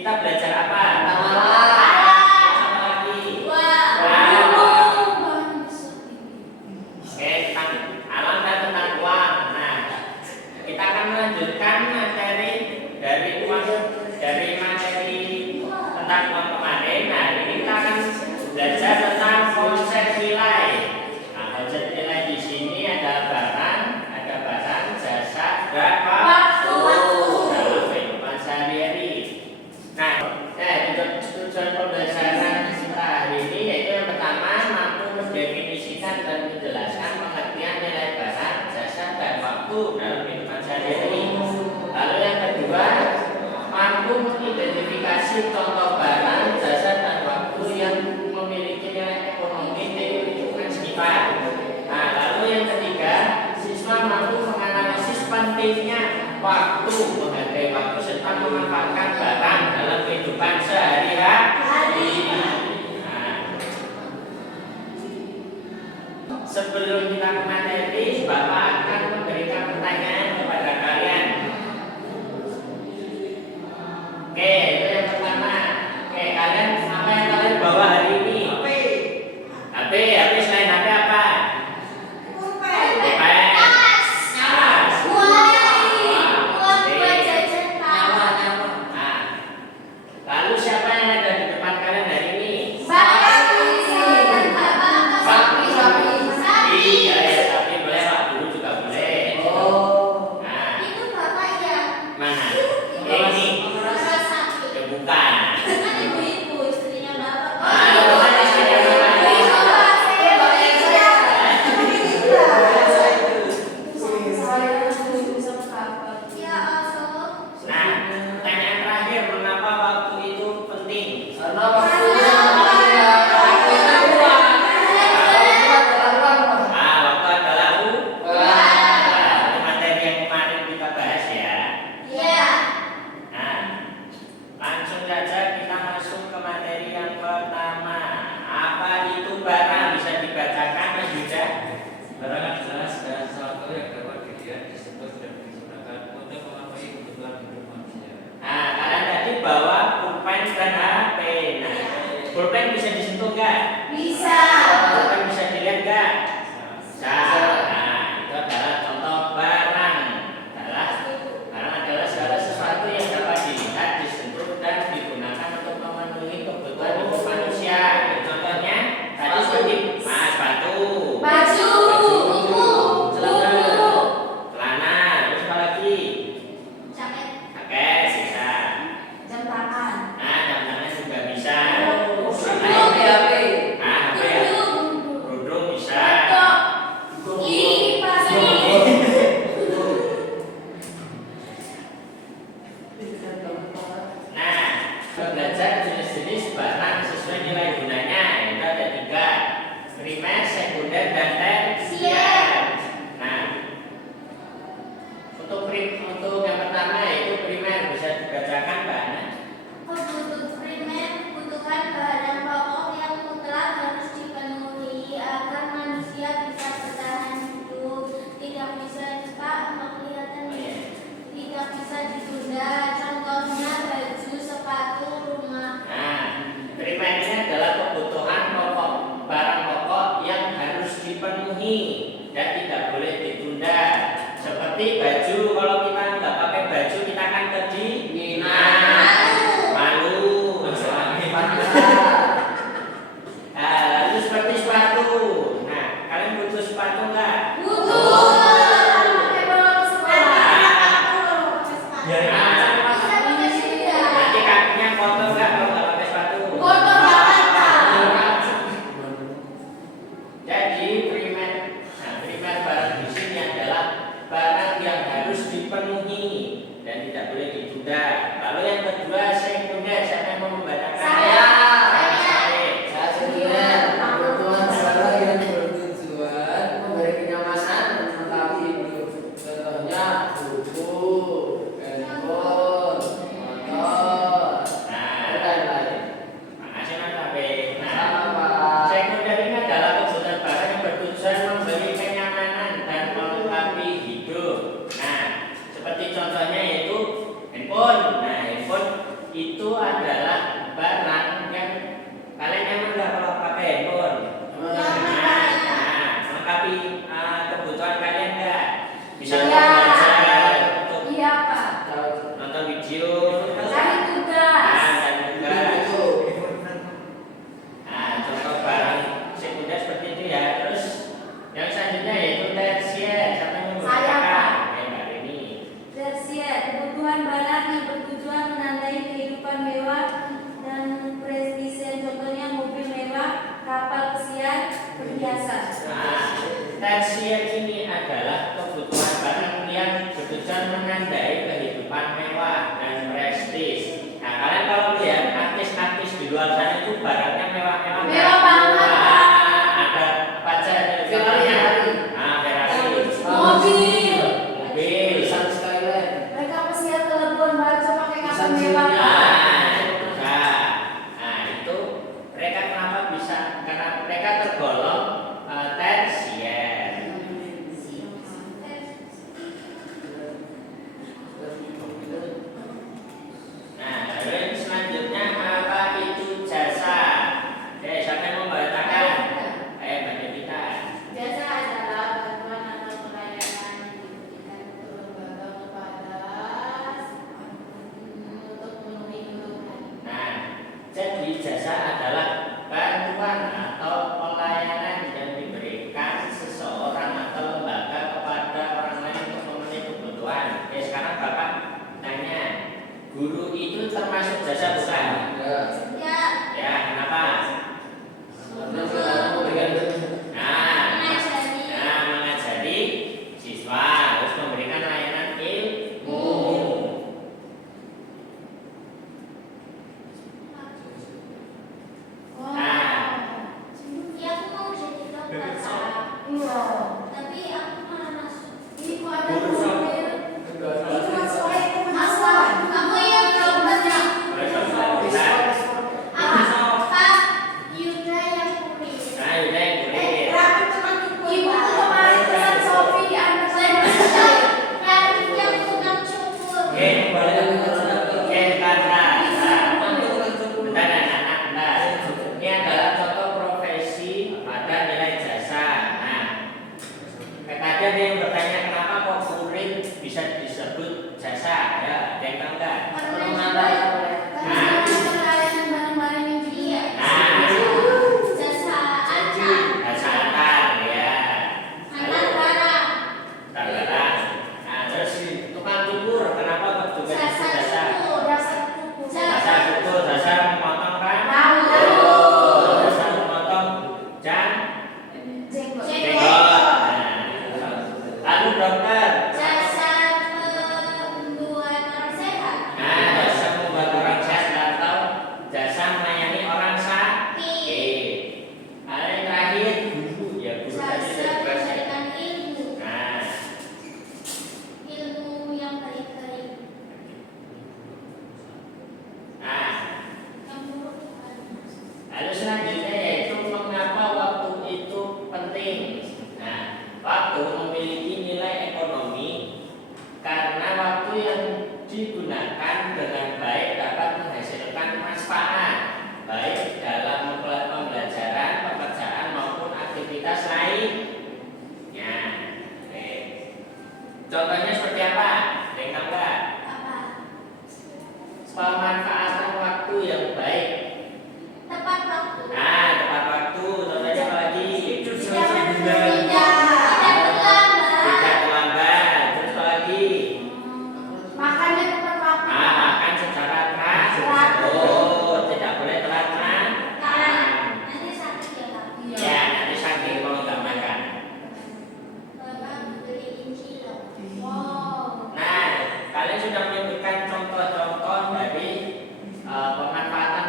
Kita belajar apa? Belajar tentang konsep nilai. Nah, konsep nilai di sini ada barang, jasa, dan waktu dalam kehidupan sehari-hari. Nah, tujuan pembelajaran kita hari ini yaitu yang pertama mampu mendefinisikan dan menjelaskan pengertian nilai barang, jasa, dan waktu dalam kehidupan sehari-hari. Lalu yang kedua mampu mengidentifikasi contoh barang, jasa, dan waktu yang memiliki nilai ekonomi di lingkungan sekitar. Nah, lalu yang ketiga, siswa mampu menganalisis pentingnya waktu, menghargai waktu serta memanfaatkan barang dalam kehidupan sehari-hari. Nah, sebelum kita ke materi, Bapak akan memberikan pertanyaan kepada kalian. Oke, itu yang pertama. Oke, kalian apa yang kalian bawa hari ini? HP selain HP apa? Pulpen. Lalu siapa yang ada di depan kalian hari ini? Iya, sapi boleh, Pak Guru juga boleh. Nah, Itu Bapak ya? mana? Ini. Ya bukan. Kan ibu-ibu istrinya Bapak. Ya Allah. Nah, pertanyaan terakhir, mengapa waktu itu penting? Waktu adalah uang. Itu materi yang kemarin kita bahas ya. Ya. Nah, langsung saja kita masuk ke materi yang pertama. Apa itu barang? Bisa dibacakan Mas Yuda? Barang adalah segala sesuatu yang dapat dilihat, disebut dan digunakan untuk memenuhi kebutuhan hidup manusia. Nah, kalian tadi bawa pulpen dan HP. Nah, pulpen bisa disentuh nggak? Bisa. Pulpen bisa dilihat nggak? Bisa. Nah, itu adalah contoh barang. Barang adalah segala sesuatu yang dapat dilihat, disentuh, dan digunakan untuk memenuhi kebutuhan hidup manusia. Contohnya tadi seperti batu, Baju, buku, celana, terus apa lagi? jaket, Jaket bisa. jam tangan, Nah, jam tangan juga bisa. buku, Nah, HP. tujuh, itu adalah barang yang kalian emang nggak kalau pakai handphone. Melengkapi kebutuhan kalian nggak? Bisa untuk belajar, untuk Iya, Pak. nonton video, Cari tugas. dan juga contoh barang sekunder seperti itu ya. Terus yang selanjutnya yaitu tersier. Siapa yang mau Saya, membacakan? Pak. Mbak Rini. Tersier, kebutuhan barang yang bertujuan menandai kehidupan mewah dan prestise. Contohnya mobil mewah, kapal pesiar, perhiasan. Tersier ini adalah kebutuhan barang yang bertujuan menandai kehidupan mewah dan prestis. Nah, kalian kalau lihat artis-artis di luar sana itu barangnya mewah-mewah. Mewah banget, Pak. Ada apa aja? Ferrari. Ferrari. Mobil. Mobil. Mereka pesiar ke Labuan Bajo pakai kapal mewah. Itu mereka kenapa bisa? Karena mereka tergolong tersier. Lalu yang selanjutnya apa itu jasa? Siapa yang mau membacakan? Ayo Mbak Devita. Jasa adalah bantuan atau pelayanan yang diberikan untuk lembaga kepada untuk memenuhi kebutuhan. Jadi jasa adalah bantuan atau pelayanan yang diberikan seseorang atau lembaga kepada orang lain untuk memenuhi kebutuhan. Sekarang Bapak tanya, guru itu termasuk jasa bukan? Ya, Ya, kenapa? Mengajari siswa harus memberikan layanan ilmu. ya aku mau jadi dokter. Iya. Tapi aku malah masuk. Ini kok ada Guru. mobil. Itu masuk aku yang dokternya. Pak Yuda yang kulit. Nah, udah yang kulit. Ibu tuh kemarin pesan Sofi di antar saya. Radit yang tukang cukur. Oke, bentar. Bentar, anak-anak. Ini adalah contoh profesi pada nilai jasa. Nah, tadi ada yang bertanya kenapa kok kulit bisa disebut jasa? Ya, ada yang tahu nggak? Karena pelayanan barang-barang yang dia. Jasa antar. Jasa antar, ya. Antar barang. Antar barang. Nah, terus tukang cukur, kenapa kok juga disebut jasa? Jasa cukur, jasa memotong rambut. Jasa memotong jenggot. Lalu dokter. Jasa membuat orang sehat. Jasa membuat orang sehat atau jasa melayani orang sakit. Yang terakhir guru, ya guru tadi Jasa sudah dibahas. memberikan ilmu. Nah, Ilmu yang baik-baik. Yang buruk. lalu selanjutnya yaitu mengapa waktu itu penting. Nah, waktu memiliki nilai ekonomi karena waktu yang digunakan dengan baik dapat menghasilkan manfaat baik dalam pembelajaran, pekerjaan maupun aktivitas lainnya. Oke. Contohnya seperti apa? Ada yang tahu nggak? Apa? Pemanfaatan waktu yang baik. Tepat waktu. Tepat waktu. Contohnya apa lagi? Tidak terlambat. Terus apa lagi? Makannya tepat waktu. Makan secara teratur. Tidak boleh telat makan. Nanti sakit ya, Kak? Ya, nanti sakit kalau nggak makan. Bapak beliin cilok. Wow. Nah, kalian sudah menyebutkan contoh-contoh dari pemanfaatan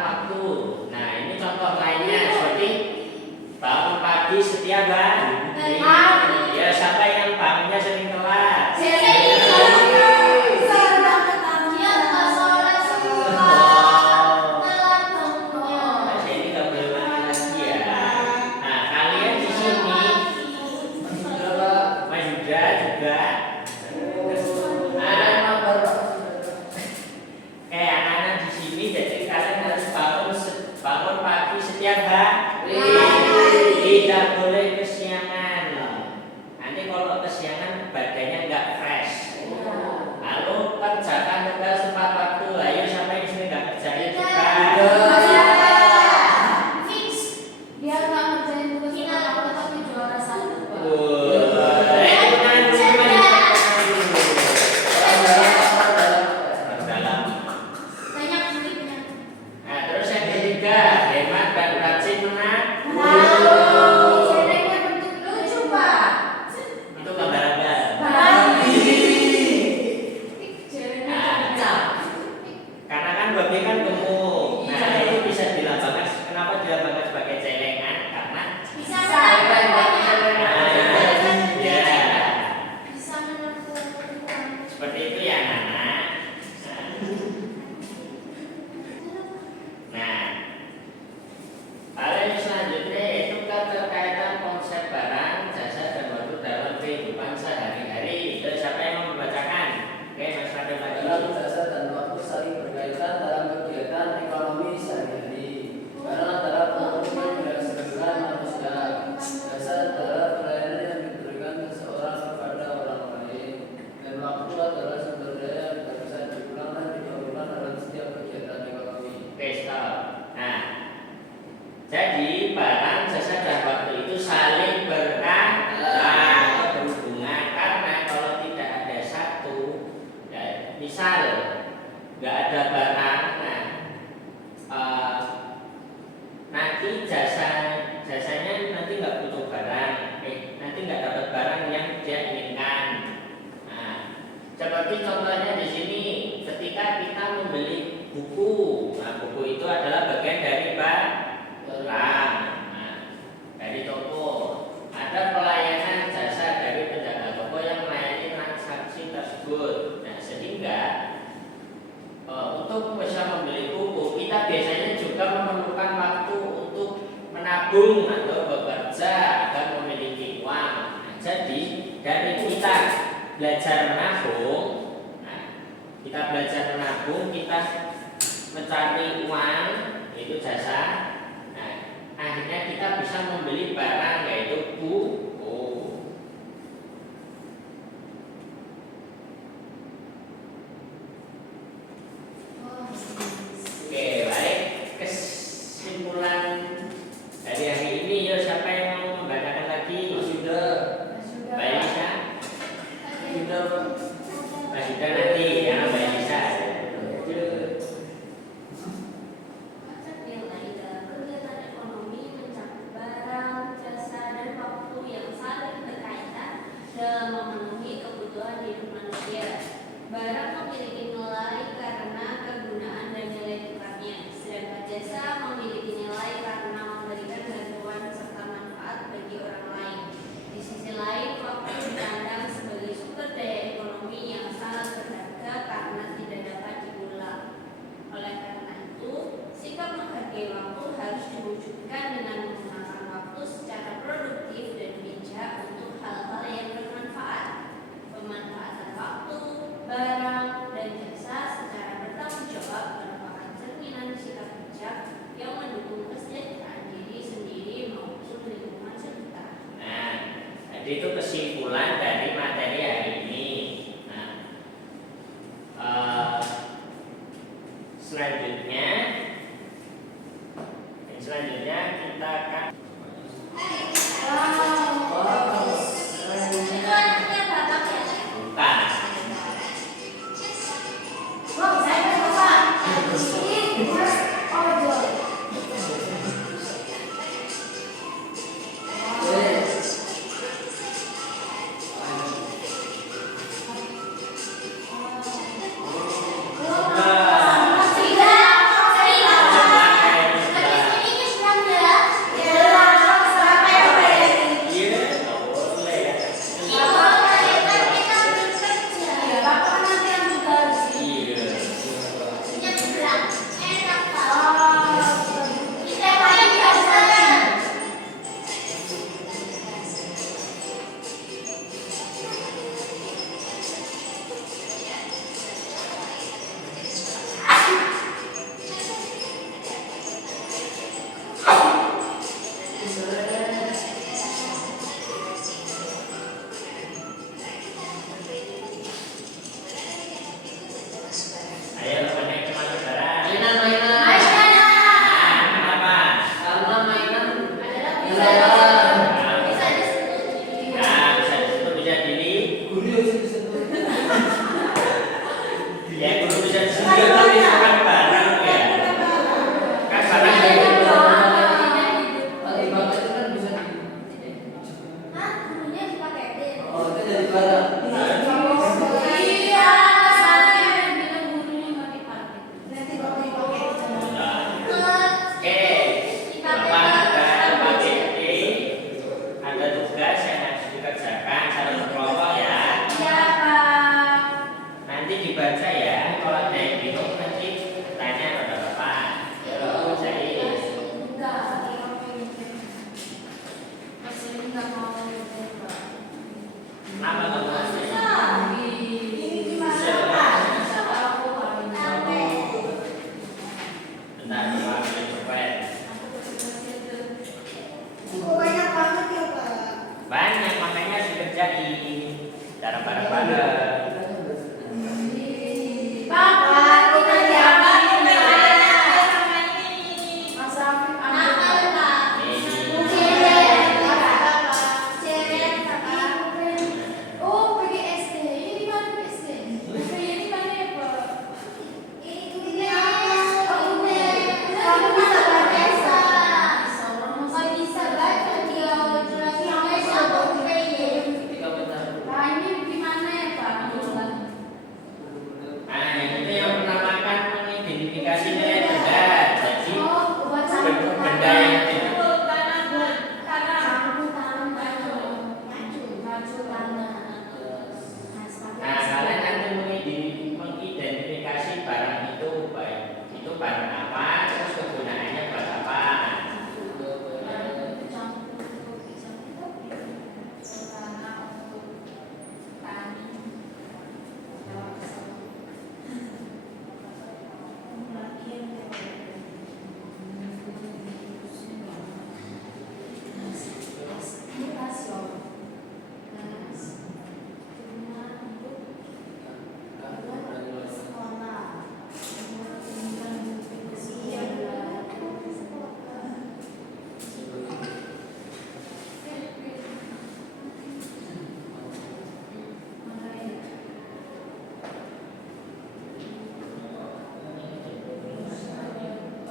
Jadi barang, jasa dan waktu itu saling berkaitan atau berhubungan, karena kalau tidak ada satu, ya, misal nggak ada barang, nanti jasanya nanti nggak butuh barang, nanti nggak dapat barang yang dia inginkan. Nah, seperti contohnya di sini, ketika kita membeli buku, buku itu adalah bagian dari barang. Nah, dari toko ada pelayanan jasa dari penjaga toko yang melayani transaksi tersebut. Nah, sehingga untuk bisa membeli buku, kita biasanya juga memerlukan waktu untuk menabung atau bekerja agar memiliki uang. Nah, jadi dari kita belajar menabung, kita mencari uang, itu jasa. Nah, akhirnya kita bisa membeli barang, yaitu buku. Oke, baik. Kesimpulan dari hari ini, yuk siapa yang mau membacakan lagi? Sudah. Mbak Elisa? Sudah, Pak. Mbak Sudah nanti, ya Mbak Elisa. Nilai dalam kegiatan ekonomi mencakup barang, jasa, dan waktu yang saling berkaitan dalam memenuhi kebutuhan hidup manusia. Barang memiliki nilai karena kegunaan dan nilai tukarnya, sedangkan jasa memiliki nilai karena memberikan bantuan serta manfaat bagi orang lain. Di sisi lain, waktu dipandang sebagai sumber daya ekonomi yang sangat berharga karena tidak dapat diulang. Oleh karena itu, sikap menghargai waktu harus diwujudkan dengan menggunakan waktu secara produktif dan bijak untuk hal-hal yang bermanfaat. Pemanfaatan waktu, barang, dan jasa secara bertanggung jawab merupakan cerminan sikap bijak yang mendukung kesejahteraan diri sendiri maupun lingkungan sekitar. Nah, jadi itu kesimpulan dari materi hari ini. Nah, selanjutnya kita akan Itu anaknya bapak ya? buka. Saya bapak. Ayo teman-teman cuma saudara. Mainan. Kenapa? Karena mainan Nah, bisa disentuh, bisa diri. guru bisa disentuh. Ya, guru bisa disentuh, tapi bukan barang ya. Kan barang itu. Alat bakat itu kan bisa di. Oh, itu dari barang. Iya, saya bilang gurunya nggak dipakai. bisa baca. Nggak bisa baca dia jelasin apa Ketika benar. Nah ini gimana ya Pak? Nah, itu yang menamakan mengidentifikasi nilai benda. Jadi benda yang Nah, kalian nanti mengidentifikasi barang itu, baik itu barang apa, terus kegunaannya buat apa.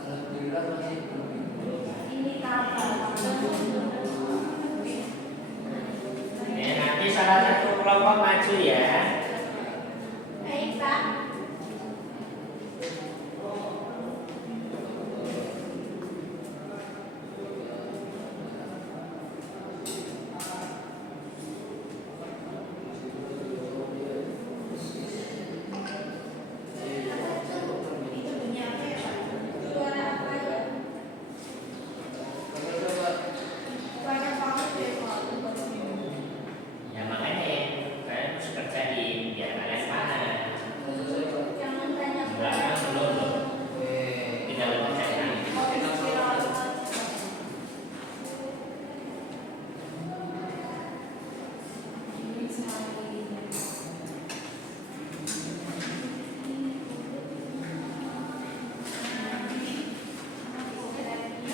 Alhamdulillah masih belum. Nanti salah satu kelompok maju ya. Baik Pak. Ya makanya kalian harus kerjain biar kalian paham. Jangan tanya Belakang belum loh. Oke. Tidak lebih kerjain.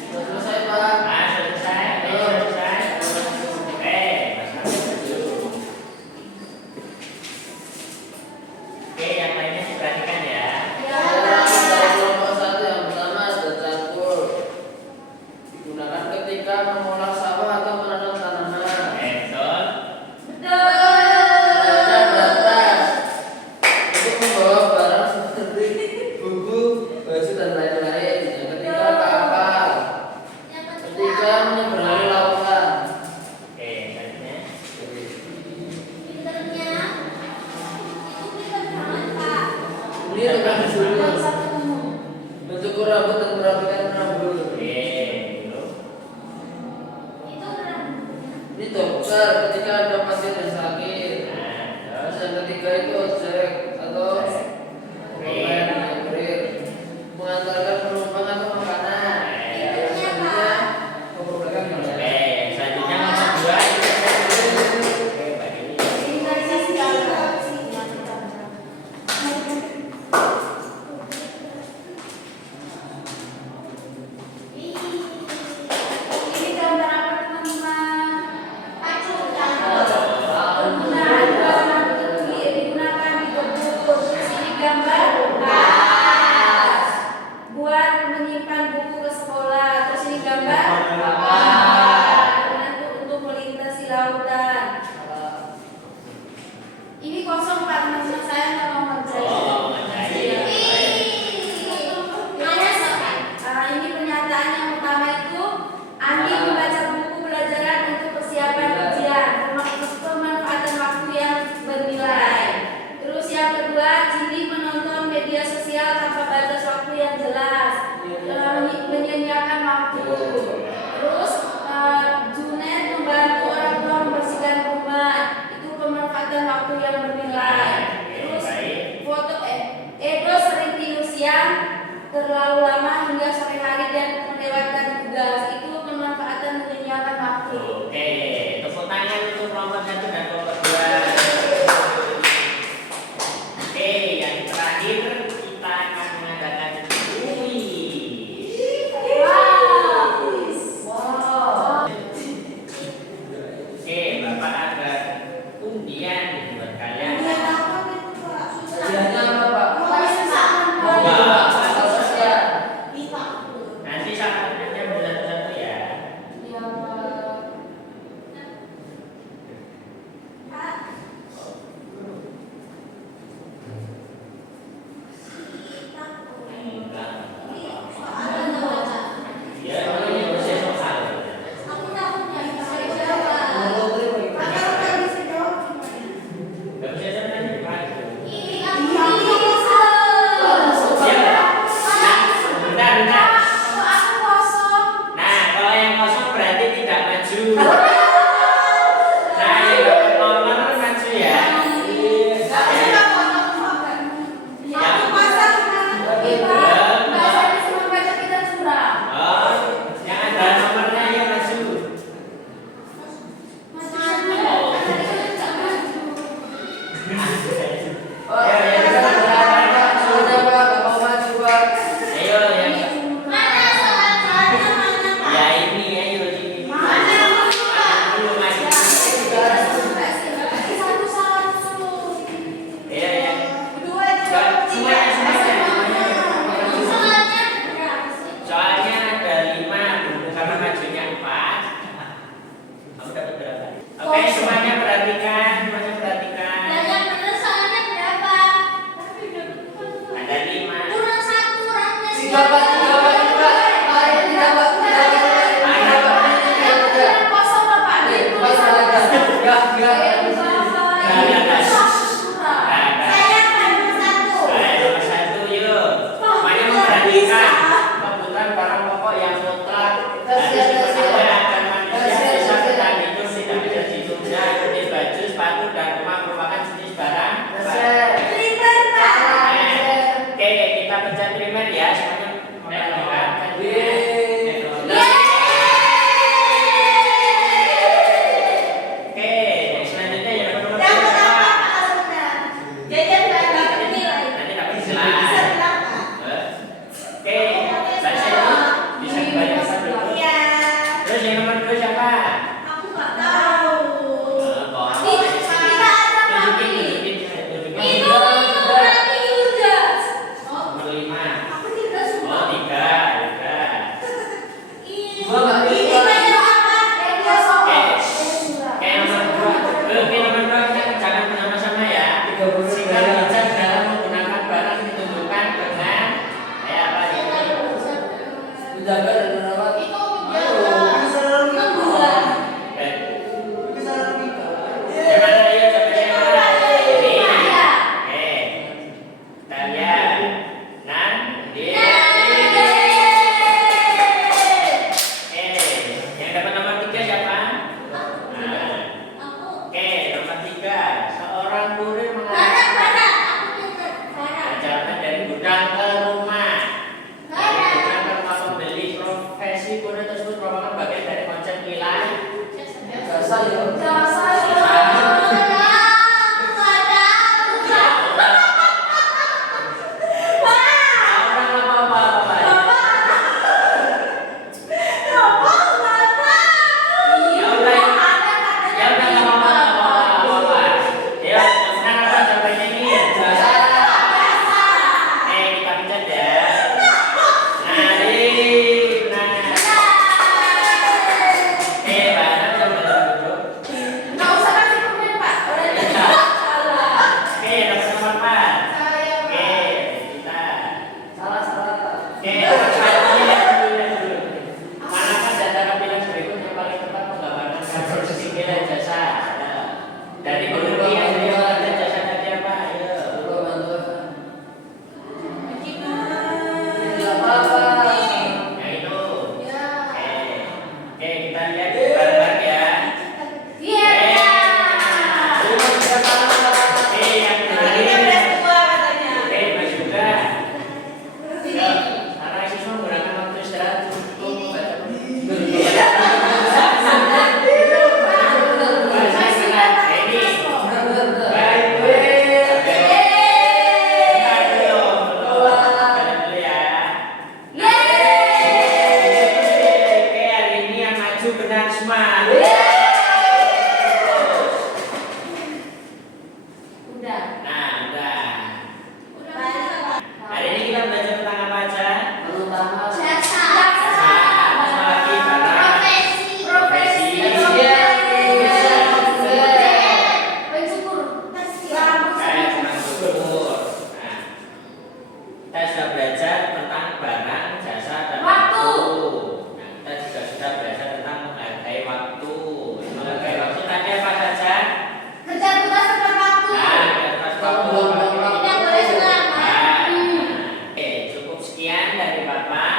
Sudah selesai, Pak. Nah, selesai. Selesai. Masalah dulu. Oke, yang lainnya diperhatikan ya. Dari kelompok 1 yang pertama ada campur. Digunakan ketika mengolah sawah atau menanam tanaman. Betul. Ada batas untuk membawa barang seperti buku, baju dan lain-lain. Yang ketiga kapal. Ketiga menyeberangi lautan. Oke, selanjutnya. Pinternya itu pinter banget Pak. Ini tekan dulu. Yang satu umum. Mencukur rambut dan merapikan rambut. Oke, dulu. Itu kan Ini dokter ketika ada pasien yang sakit. Nah, Terus terus. yang ketiga itu ojek atau online yang kurir, mengantarkan penumpang atau makanan. Yang selanjutnya ke belakang gimana? Oke, selanjutnya nomor 2 itu Oke, Mbak Dewi. inventarisasi data. Ini gambar apa teman-teman? Acuan. Penggunaan warna putih digunakan di kebun. Sini gambar tas buat menyimpan buku ke sekolah. Terus ini gambar kapal untuk melintasi lautan. Ini kosong Pak, teman-teman saya nggak mau ngerjain. Oh, ngerjain. Ini pernyataan yang pertama itu Andi membaca buku pelajaran untuk persiapan ujian, pemanfaatan waktu yang bernilai. Terus yang kedua, Cindy menonton media sosial tanpa batas waktu yang jelas, menyia-nyiakan waktu. Terus Junet membantu orang tua membersihkan rumah, itu pemanfaatan waktu yang bernilai. Terus foto Edo sering tidur siang terlalu lama hingga sore hari dan melewatkan tugas, itu pemanfaatan menyia-nyiakan waktu. Oke, tepuk tangan untuk kelompok 1 dan kelompok 2. Oke, yang terakhir kita akan mengadakan kuis. Wow. Oke, Bapak ada undian buat kalian. Hadiahnya apa, Pak? Enggak. Bunga atau kasihan? Nomor satu yuk. Semuanya memperhatikan kebutuhan barang pokok yang mutlak. Nanti sebenarnya agar manusia bisa bertahan hidup tidak bisa ditunda. Seperti baju, sepatu, dan rumah merupakan jenis barang. Oke, kita pencet primer ya. Semuanya memperhatikan. Oke, selanjutnya yang nomor dua. Nanti dapat nilai. Oke, bahasa itu bisa dibayangkan dulu. Terus yang nomor dua siapa? Tunjukin. Nomor lima. Oh, tiga. Oke, nomor dua. Oke, nomor dua kita kerjakan bersama-sama ya. Sikap bijak dalam menggunakan barang ditunjukkan dengan apa ini? Menjaga dan merawat. Gimana ya coba ini? Oke, kita lihat. Yang dapat nomor tiga siapa? Oke, nomor tiga. Seorang kurir mengantarkan perjalanan dari gudang ke rumah. Gudang ke rumah pembeli. Profesi kurir tersebut merupakan bagian dari konsep nilai. Jasa ya. Dari pengertian dari olahraga jasa tadi apa? Ayo. Nah itu. Oke, kita lihat bareng-bareng ya. Yang terakhir. Mas juga. Karena siswa menggunakan waktu istirahat untuk baca buku. Benar semua. Udah. Nah, udah. Hari ini kita belajar tentang apa aja? Apa lagi? Barang. Profesi. Senang syukur. Nah, kita sudah belajar tentang barang, jasa, dan waktu. Nah, kita juga sudah belajar tentang menghargai waktu. Menghargai waktu tadi apa saja? Nah, kita waktu. Oke, cukup sekian dari Bapak.